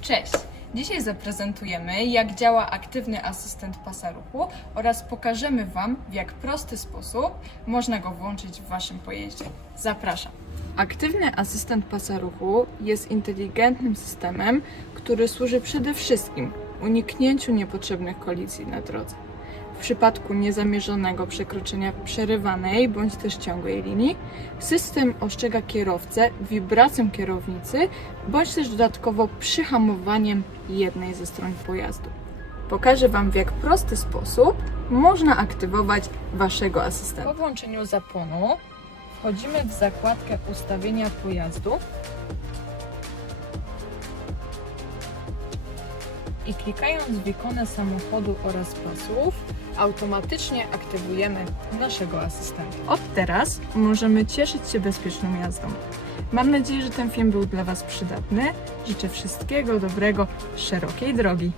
Cześć! Dzisiaj zaprezentujemy, jak działa aktywny asystent pasa ruchu oraz pokażemy Wam, w jak prosty sposób można go włączyć w Waszym pojeździe. Zapraszam! Aktywny asystent pasa ruchu jest inteligentnym systemem, który służy przede wszystkim uniknięciu niepotrzebnych kolizji na drodze. Przypadku niezamierzonego przekroczenia przerywanej bądź też ciągłej linii, system ostrzega kierowcę wibracją kierownicy bądź też dodatkowo przyhamowaniem jednej ze stron pojazdu. Pokażę Wam w jak prosty sposób można aktywować Waszego asystenta. Po włączeniu zapłonu wchodzimy w zakładkę ustawienia pojazdu i klikając w ikonę samochodu oraz pasów, automatycznie aktywujemy naszego asystenta. Od teraz możemy cieszyć się bezpieczną jazdą. Mam nadzieję, że ten film był dla Was przydatny. Życzę wszystkiego dobrego, szerokiej drogi.